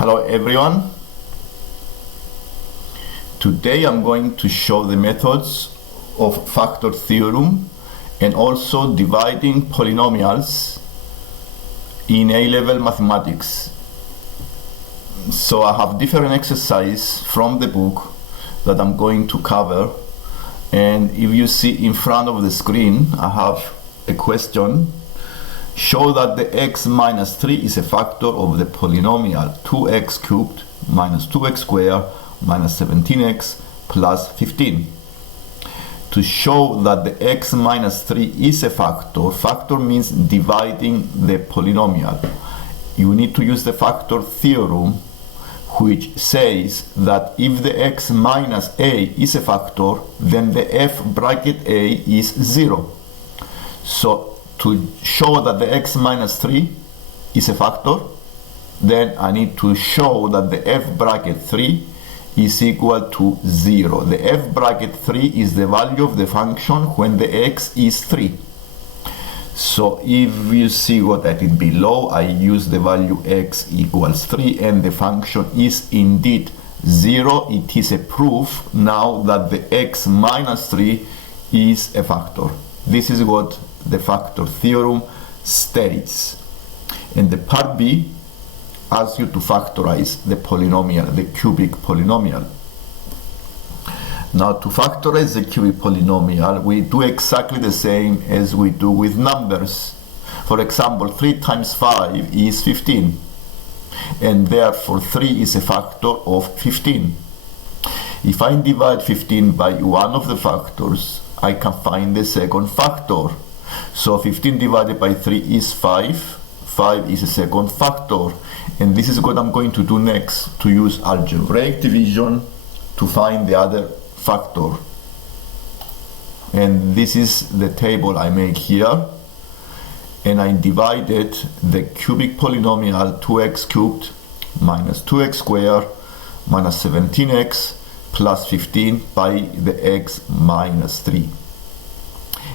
Hello everyone. Today I'm going to show the methods of factor theorem and also dividing polynomials in A-level mathematics. So I have different exercises from the book that I'm going to cover, and if you see in front of the screen I have a question. Show that the x minus 3 is a factor of the polynomial 2x cubed minus 2x squared minus 17x plus 15. To show that the x minus 3 is a factor means dividing the polynomial. You need to use the factor theorem, which says that if the x minus a is a factor, then the f bracket a is 0. So to show that the x minus 3 is a factor, then I need to show that the f bracket 3 is equal to 0. The f bracket 3 is the value of the function when the x is 3. So if you see what I did below, I use the value x equals 3 and the function is indeed 0. It is a proof now that the x minus 3 is a factor. This is what the factor theorem states. And the part B asks you to factorize the polynomial, the cubic polynomial. Now to factorize the cubic polynomial, we do exactly the same as we do with numbers. For example, 3 times 5 is 15, and therefore 3 is a factor of 15. If I divide 15 by one of the factors, I can find the second factor. So 15 divided by 3 is 5. 5 is a second factor. And this is what I'm going to do next, to use algebraic division to find the other factor. And this is the table I make here. And I divided the cubic polynomial 2x cubed minus 2x squared minus 17x plus 15 by the x minus 3.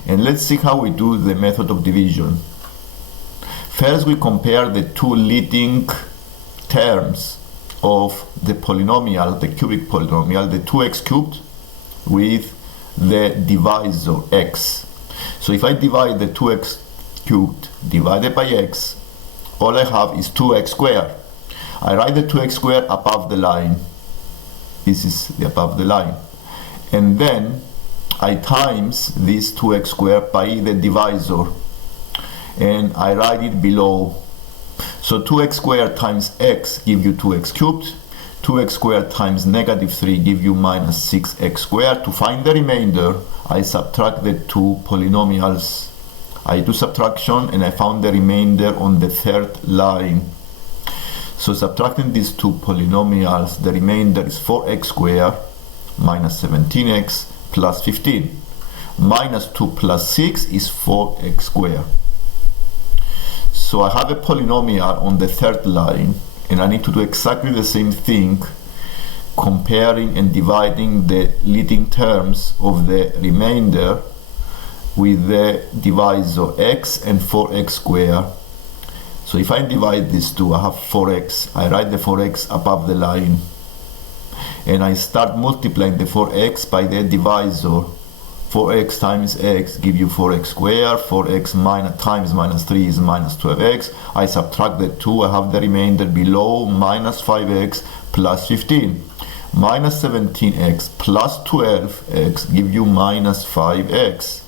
And let's see how we do the method of division. First, we compare the two leading terms of the polynomial, the cubic polynomial, the 2x cubed, with the divisor x. So if I divide the 2x cubed divided by x, all I have is 2x squared. I write the 2x squared above the line. This is the above the line. And then I times this 2x squared by the divisor, and I write it below. So 2x squared times x give you 2x cubed. 2x squared times negative 3 give you minus 6x squared. To find the remainder, I subtract the two polynomials. I do subtraction and I found the remainder on the third line. So subtracting these two polynomials, the remainder is 4x squared minus 17x plus 15. Minus 2 plus 6 is 4x squared. So I have a polynomial on the third line, and I need to do exactly the same thing, comparing and dividing the leading terms of the remainder with the divisor x and 4x squared. So if I divide these two, I have 4x. I write the 4x above the line, and I start multiplying the 4x by the divisor. 4x times x give you 4x squared. 4x times minus 3 is minus 12x. I subtract the 2, I have the remainder below, minus 5x plus 15. Minus 17x plus 12x give you minus 5x.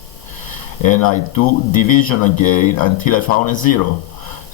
And I do division again until I found a 0.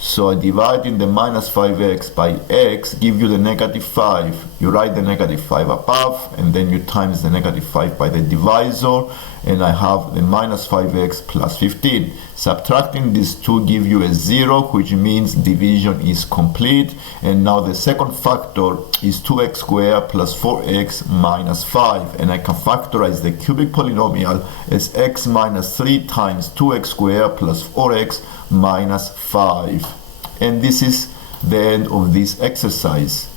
So I divide in the minus 5x by x, give you the negative 5. You write the negative 5 above, and then you times the negative 5 by the divisor, and I have the minus 5x plus 15. Subtracting these two give you a 0, which means division is complete. And now the second factor is 2x squared plus 4x minus 5. And I can factorize the cubic polynomial as x minus 3 times 2x squared plus 4x minus 5. And this is the end of this exercise.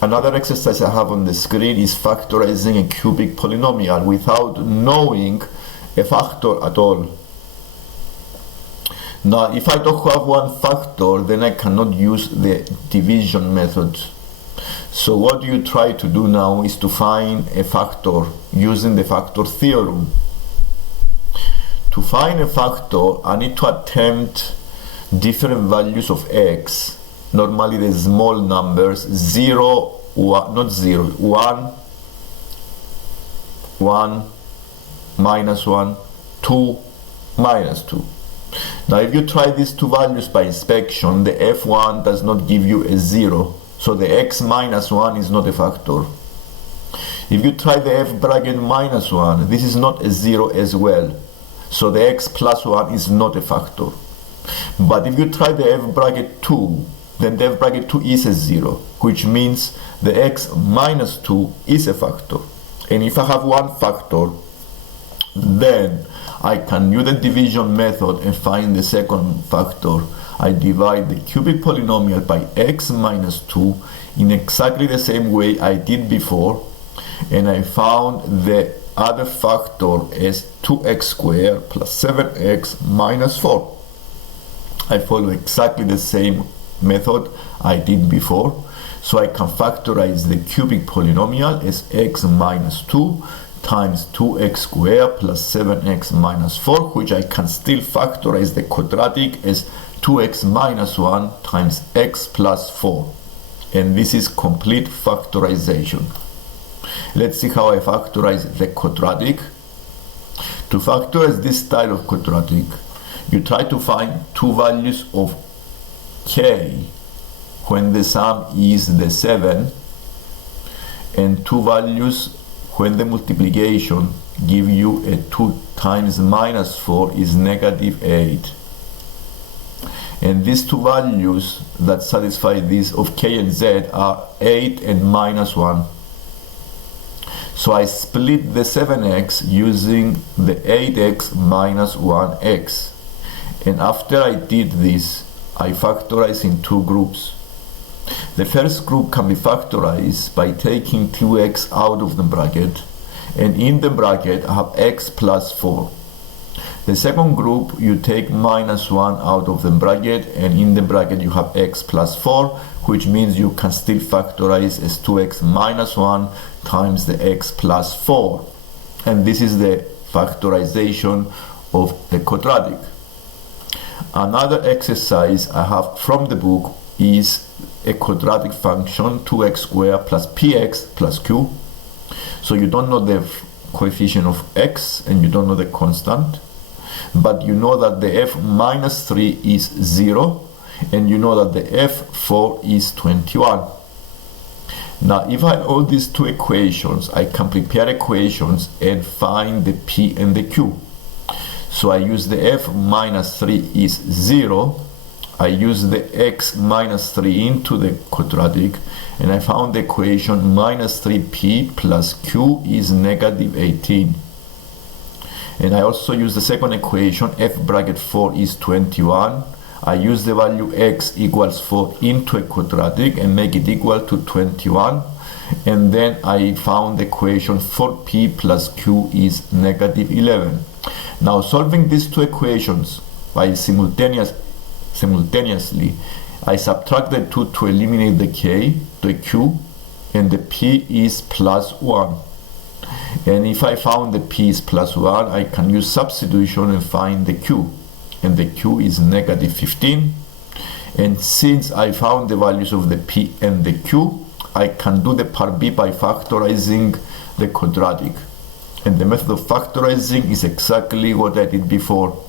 Another exercise I have on the screen is factorizing a cubic polynomial without knowing a factor at all. Now, if I don't have one factor, then I cannot use the division method. So what you try to do now is to find a factor using the factor theorem. To find a factor, I need to attempt different values of x. Normally the small numbers 0, 1, not 0, 1, 1, minus 1, 2, minus 2. Now if you try these two values by inspection, the f1 does not give you a 0, so the x minus 1 is not a factor. If you try the f bracket minus 1, this is not a 0 as well, so the x plus 1 is not a factor. But if you try the f bracket 2, then the f bracket 2 is a 0, which means the x minus 2 is a factor. And if I have one factor, then I can use the division method and find the second factor. I divide the cubic polynomial by x minus 2 in exactly the same way I did before, and I found the other factor as 2x squared plus 7x minus 4. I follow exactly the same method I did before, so I can factorize the cubic polynomial as x minus 2 times 2x squared plus 7x minus 4, which I can still factorize the quadratic as 2x minus 1 times x plus 4. And this is complete factorization. Let's see how I factorize the quadratic. To factorize this style of quadratic, you try to find two values of k when the sum is the 7, and two values when the multiplication give you a 2 times minus 4 is negative 8. And these two values that satisfy this of k and z are 8 and minus 1. So I split the 7x using the 8x minus 1x. And after I did this, I factorize in two groups. The first group can be factorized by taking 2x out of the bracket, and in the bracket I have x plus 4. The second group, you take minus 1 out of the bracket, and in the bracket you have x plus 4, which means you can still factorize as 2x minus 1 times the x plus 4. And this is the factorization of the quadratic. Another exercise I have from the book is a quadratic function 2x squared plus px plus q. So you don't know the coefficient of x and you don't know the constant, but you know that the f minus 3 is 0, and you know that the f4 is 21. Now if I have all these two equations, I can prepare equations and find the p and the q. So I use the f minus 3 is 0, I use the x minus 3 into the quadratic, and I found the equation minus 3p plus q is negative 18. And I also use the second equation, f bracket 4 is 21. I use the value x equals 4 into a quadratic and make it equal to 21. And then I found the equation 4p plus q is negative 11. Now solving these two equations by simultaneously, I subtract the 2 to eliminate the k, the q, and the p is plus 1. And if I found the p is plus 1, I can use substitution and find the q. And the q is negative 15. And since I found the values of the p and the q, I can do the part b by factorizing the quadratic. And the method of factorizing is exactly what I did before.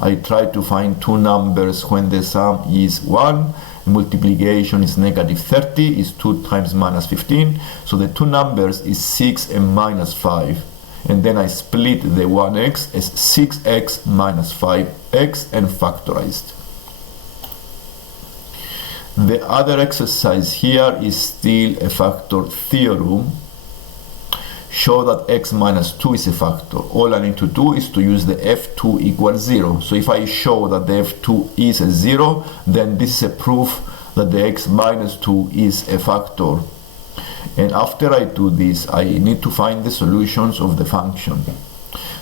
I try to find two numbers when the sum is 1, multiplication is negative 30, is 2 times minus 15, so the two numbers is 6 and minus 5. And then I split the 1x as 6x minus 5x and factorized. The other exercise here is still a factor theorem. Show that x minus 2 is a factor. All I need to do is to use the f2 equals 0. So if I show that the f2 is a 0, then this is a proof that the x minus 2 is a factor. And after I do this, I need to find the solutions of the function.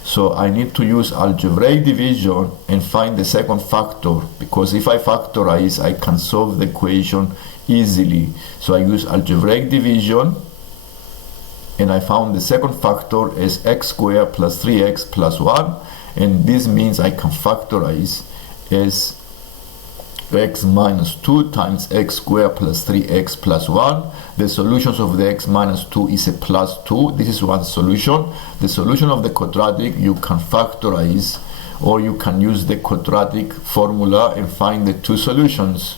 So I need to use algebraic division and find the second factor, because if I factorize, I can solve the equation easily. So I use algebraic division, and I found the second factor is x squared plus 3x plus 1, and this means I can factorize as x minus 2 times x squared plus 3x plus 1. The solutions of the x minus 2 is a plus 2. This is one solution. The solution of the quadratic you can factorize, or you can use the quadratic formula and find the two solutions.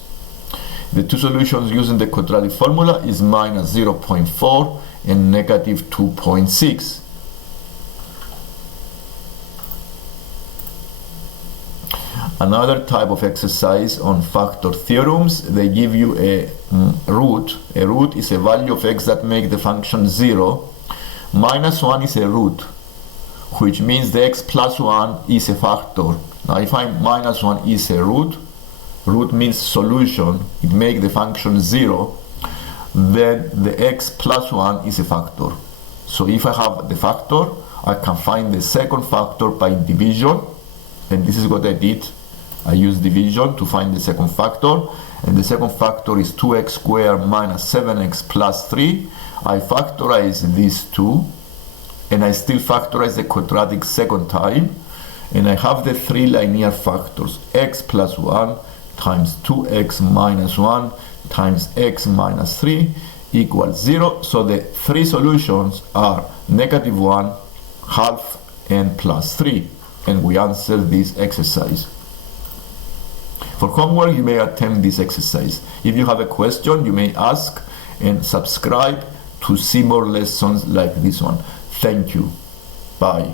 The two solutions using the quadratic formula is minus 0.4 and negative 2.6. Another type of exercise on factor theorems, they give you a root. A root is a value of x that make the function 0. Minus 1 is a root, which means the x plus 1 is a factor. Now if I minus 1 is a root means solution, it makes the function 0, then the x plus 1 is a factor. So if I have the factor, I can find the second factor by division, and this is what I did. I used division to find the second factor, and the second factor is 2x squared minus 7x plus 3. I factorize these two, and I still factorize the quadratic second time, and I have the three linear factors, x plus 1 times 2x minus 1 times x minus 3 equals 0. So the three solutions are negative 1, half, and plus 3. And we answer this exercise. For homework, you may attempt this exercise. If you have a question, you may ask, and subscribe to see more lessons like this one. Thank you. Bye.